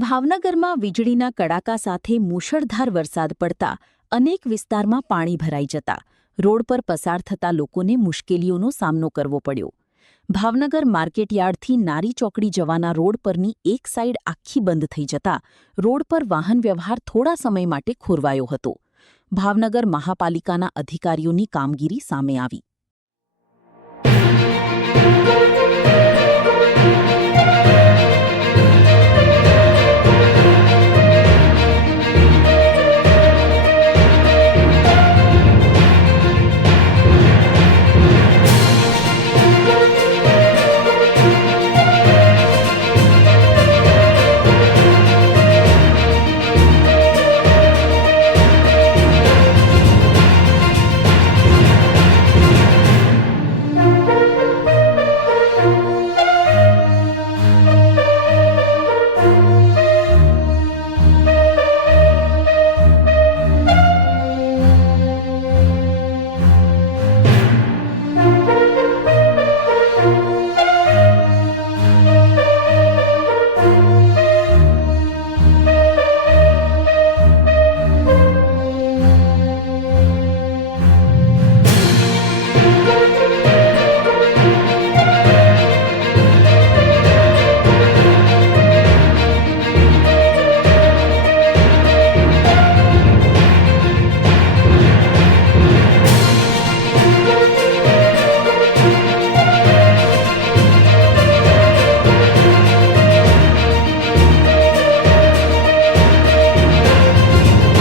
ભાવનગરમાં વીજળીના કડાકા સાથે મુશળધાર વરસાદ પડતા અનેક વિસ્તારમાં પાણી ભરાઈ જતા રોડ પર પસાર થતા લોકોને મુશ્કેલીઓનો સામનો કરવો પડ્યો. ભાવનગર માર્કેટયાર્ડથી નારી ચોકડી જવાના રોડ પરની એક સાઇડ આખી બંધ થઈ જતા રોડ પર વાહન વ્યવહાર થોડા સમય માટે ખોરવાયો હતો. ભાવનગર મહાપાલિકાના અધિકારીઓની કામગીરી સામે આવી.